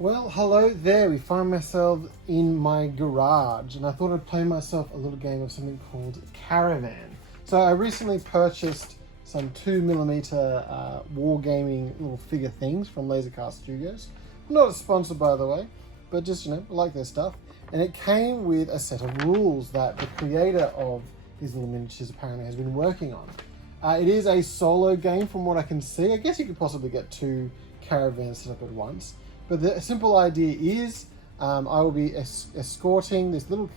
Well, hello there. We find myself in my garage and I thought I'd play myself a little game of something called Caravan. So I recently purchased some 2mm wargaming little figure things from LaserCast Studios. Not a sponsor, by the way, but just, I like their stuff. And it came with a set of rules that the creator of these little miniatures apparently has been working on. It is a solo game from what I can see. I guess you could possibly get 2 caravans set up at once. But the simple idea is I will be escorting this little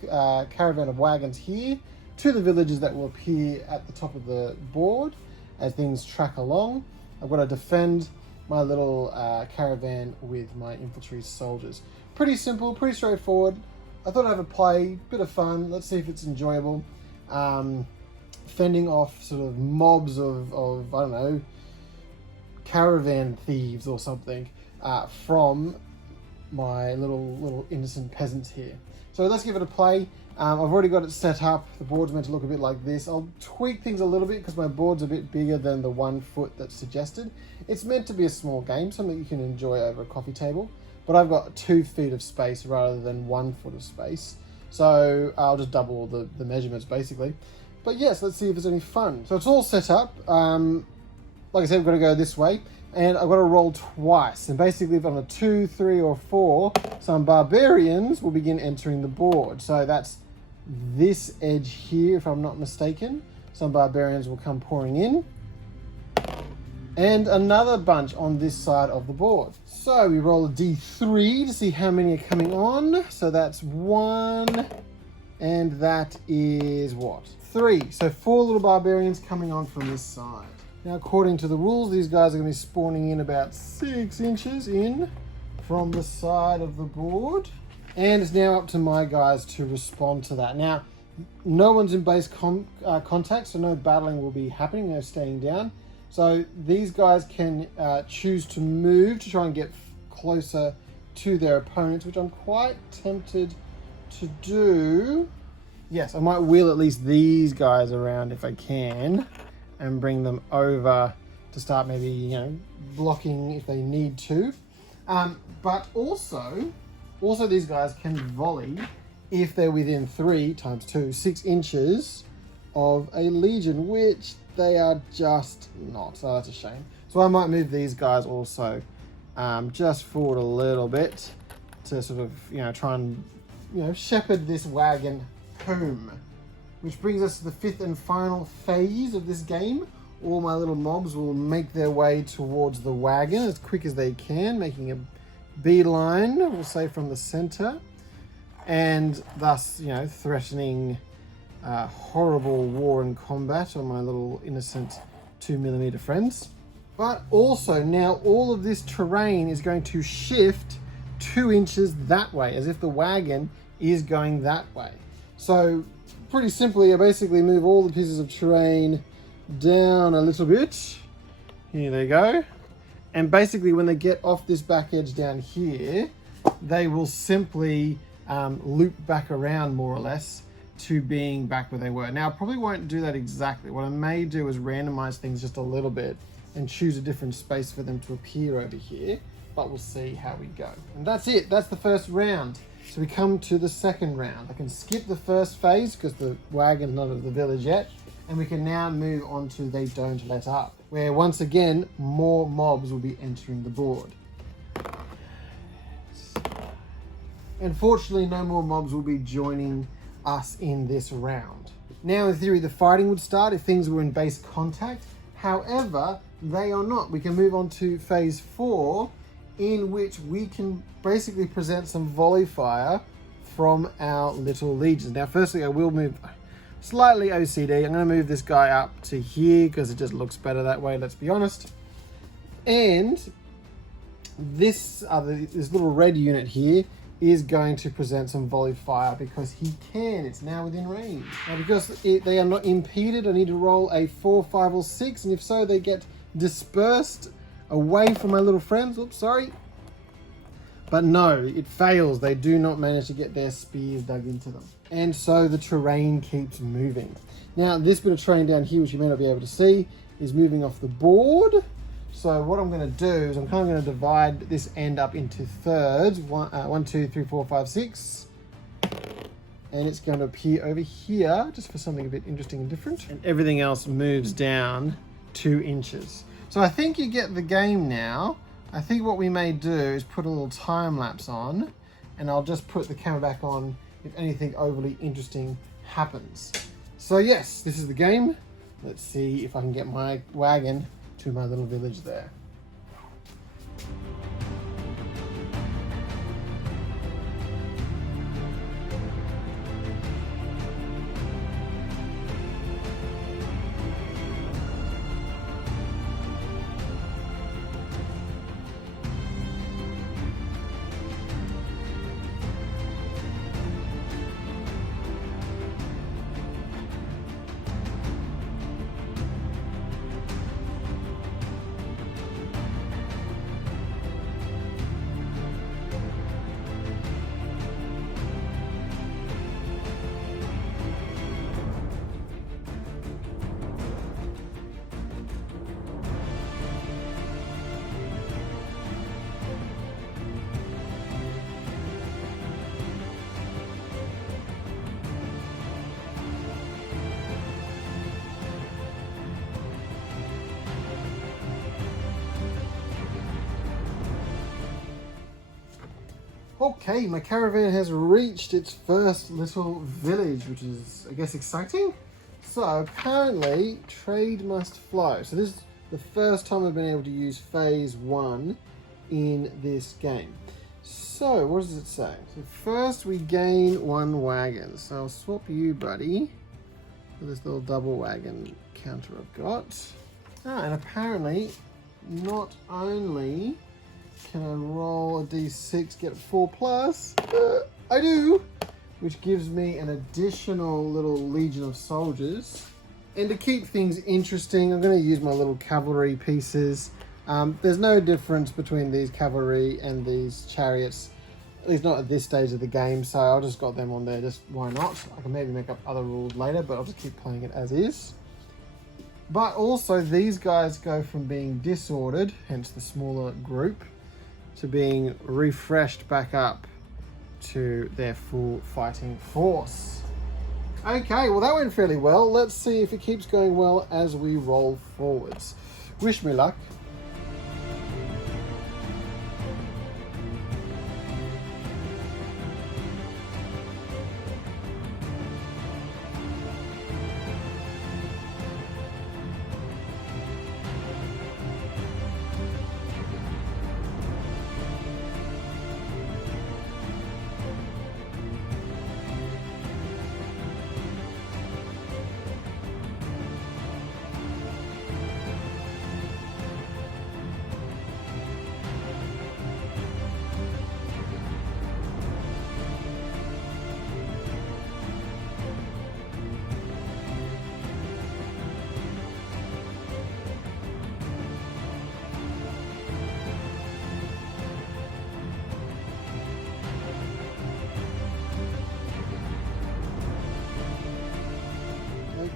caravan of wagons here to the villages that will appear at the top of the board as things track along. I've got to defend my little caravan with my infantry soldiers. Pretty simple, pretty straightforward. I thought I'd have a play, bit of fun. Let's see if it's enjoyable. Fending off sort of mobs of I don't know, caravan thieves or something. From my little innocent peasants here. So let's give it a play. I've already got it set up. The board's meant to look a bit like this. I'll tweak things a little bit because my board's a bit bigger than the 1 foot that's suggested. It's meant to be a small game, something you can enjoy over a coffee table, but I've got 2 feet of space rather than 1 foot of space. So I'll just double the measurements basically. But yes, let's see if there's any fun. So it's all set up. Like I said, we've got to go this way. And I've got to roll twice. And basically, if on a 2, 3, or 4, some barbarians will begin entering the board. So that's this edge here, if I'm not mistaken. Some barbarians will come pouring in. And another bunch on this side of the board. So we roll a d3 to see how many are coming on. So that's 1. And that is what? 3. So 4 little barbarians coming on from this side. Now, according to the rules, these guys are going to be spawning in about 6 inches in from the side of the board. And it's now up to my guys to respond to that. Now, no one's in base contact, so no battling will be happening, no staying down. So these guys can choose to move to try and get closer to their opponents, which I'm quite tempted to do. Yes, I might wheel at least these guys around if I can. And bring them over to start maybe, blocking if they need to. But also these guys can volley if they're within 3 times 2, 6 inches of a legion, which they are just not. So that's a shame. So I might move these guys also just forward a little bit to sort of, try and, shepherd this wagon home. Which brings us to the 5th and final phase of this game. All my little mobs will make their way towards the wagon as quick as they can, making a beeline, we'll say, from the center. And thus, threatening horrible war and combat on my little innocent 2mm friends. But also, now all of this terrain is going to shift 2 inches that way, as if the wagon is going that way. So, pretty simply, I basically move all the pieces of terrain down a little bit. Here they go. And basically, when they get off this back edge down here, they will simply loop back around more or less to being back where they were. Now, I probably won't do that exactly. What I may do is randomize things just a little bit and choose a different space for them to appear over here. But we'll see how we go. And that's it. That's the first round. So we come to the second round. I can skip the first phase because the wagon's not at the village yet. And we can now move on to They Don't Let Up, where once again, more mobs will be entering the board. Unfortunately, no more mobs will be joining us in this round. Now, in theory, the fighting would start if things were in base contact. However, they are not. We can move on to phase 4, in which we can basically present some volley fire from our little legions. Now, firstly, I will move slightly OCD. I'm going to move this guy up to here because it just looks better that way, let's be honest. And this little red unit here is going to present some volley fire because he can. It's now within range. Now, because they are not impeded, I need to roll a 4, 5, or 6, and if so, they get dispersed away from my little friends. Oops, sorry. But no, it fails. They do not manage to get their spears dug into them. And so the terrain keeps moving. Now, this bit of terrain down here, which you may not be able to see, is moving off the board So what I'm going to do is I'm kind of going to divide this end up into thirds. 1, 2, 3, 4, 5, 6. And it's going to appear over here just for something a bit interesting and different. And everything else moves down 2 inches. So I think you get the game now. I think what we may do is put a little time lapse on, and I'll just put the camera back on if anything overly interesting happens. So yes, this is the game. Let's see if I can get my wagon to my little village there. Okay, my caravan has reached its first little village, which is, I guess, exciting. So apparently, trade must flow. So this is the first time I've been able to use phase 1 in this game. So what does it say? So first we gain 1 wagon. So I'll swap you, buddy, for this little double wagon counter I've got. And apparently, not only can I roll a d6, get a 4+? I do! Which gives me an additional little legion of soldiers. And to keep things interesting, I'm going to use my little cavalry pieces. There's no difference between these cavalry and these chariots, at least not at this stage of the game, so I'll just got them on there, just why not? I can maybe make up other rules later, but I'll just keep playing it as is. But also these guys go from being disordered, hence the smaller group, to being refreshed back up to their full fighting force. Okay, well that went fairly well. Let's see if it keeps going well as we roll forwards. Wish me luck.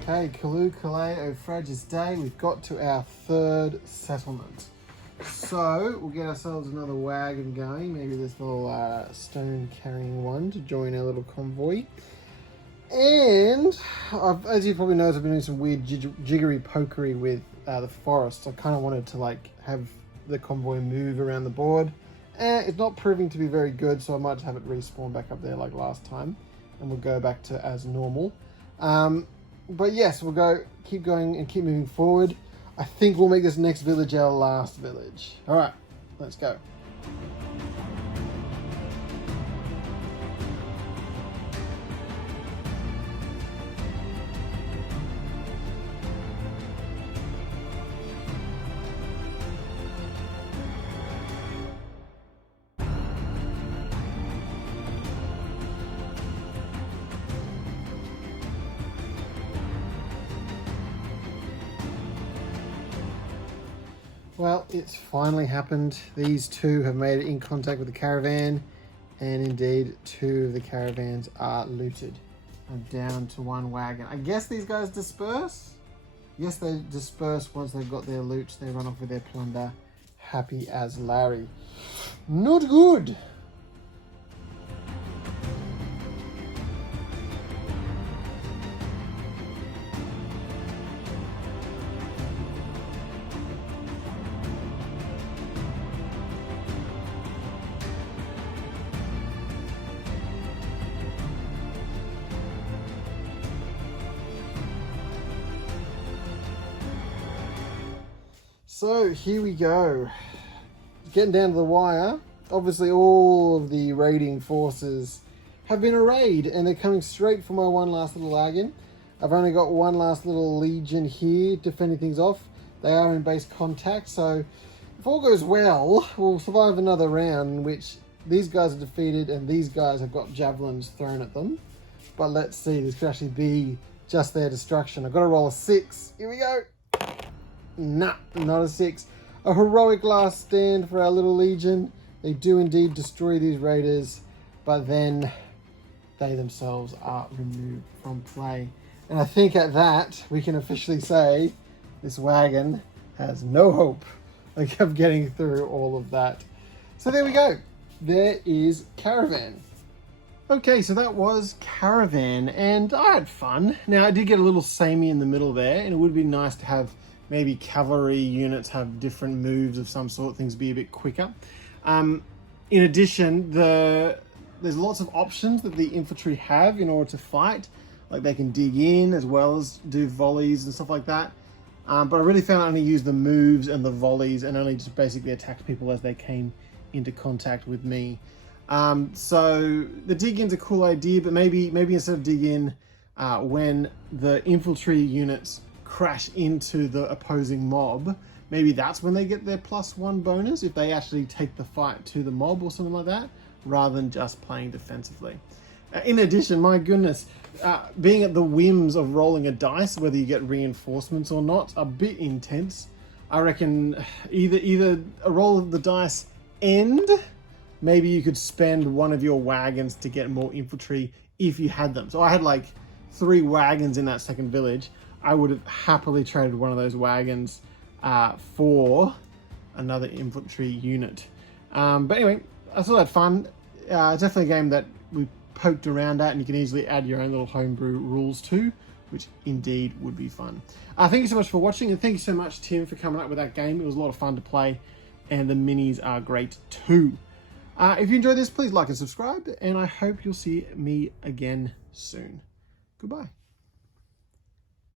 Okay, Kalu Kalei O'Fradge's Day, we've got to our 3rd settlement. So, we'll get ourselves another wagon going, maybe this little stone carrying one to join our little convoy. And, as you probably noticed, I've been doing some weird jiggery pokery with the forest. I kind of wanted to like have the convoy move around the board. It's not proving to be very good, so I might have it respawn back up there like last time. And we'll go back to as normal. But yes, we'll keep going and keep moving forward. I think we'll make this next village our last village. All right, let's go. Well, it's finally happened. These two have made it in contact with the caravan, and indeed 2 of the caravans are looted. I'm down to 1 wagon. I guess these guys disperse? Yes, they disperse once they've got their loot. They run off with their plunder. Happy as Larry. Not good. So here we go. Getting down to the wire. Obviously all of the raiding forces have been arrayed and they're coming straight for my one last little wagon. I've only got one last little legion here defending things off. They are in base contact, so if all goes well, we'll survive another round in which these guys are defeated and these guys have got javelins thrown at them. But let's see, this could actually be just their destruction. I've got to roll a 6. Here we go. Nah, not a 6. A heroic last stand for our little legion. They do indeed destroy these raiders, but then they themselves are removed from play. And I think at that, we can officially say this wagon has no hope of getting through all of that. So there we go. There is Caravan. Okay, so that was Caravan, and I had fun. Now, I did get a little samey in the middle there, and it would be nice to have maybe cavalry units have different moves of some sort, things be a bit quicker. In addition, there's lots of options that the infantry have in order to fight. Like they can dig in as well as do volleys and stuff like that. But I really found I only used the moves and the volleys and only just basically attacked people as they came into contact with me. So the dig in's a cool idea, but maybe instead of dig in, when the infantry units crash into the opposing mob, maybe that's when they get their +1 bonus, if they actually take the fight to the mob or something like that, rather than just playing defensively. In addition, my goodness, being at the whims of rolling a dice, whether you get reinforcements or not, a bit intense. I reckon either a roll of the dice and maybe you could spend one of your wagons to get more infantry if you had them. So I had like 3 wagons in that second village. I would have happily traded one of those wagons for another infantry unit. But anyway, I still had fun. It's definitely a game that we poked around at and you can easily add your own little homebrew rules to, which indeed would be fun. Thank you so much for watching, and thank you so much, Tim, for coming up with that game. It was a lot of fun to play, and the minis are great too. If you enjoyed this, please like and subscribe, and I hope you'll see me again soon. Goodbye.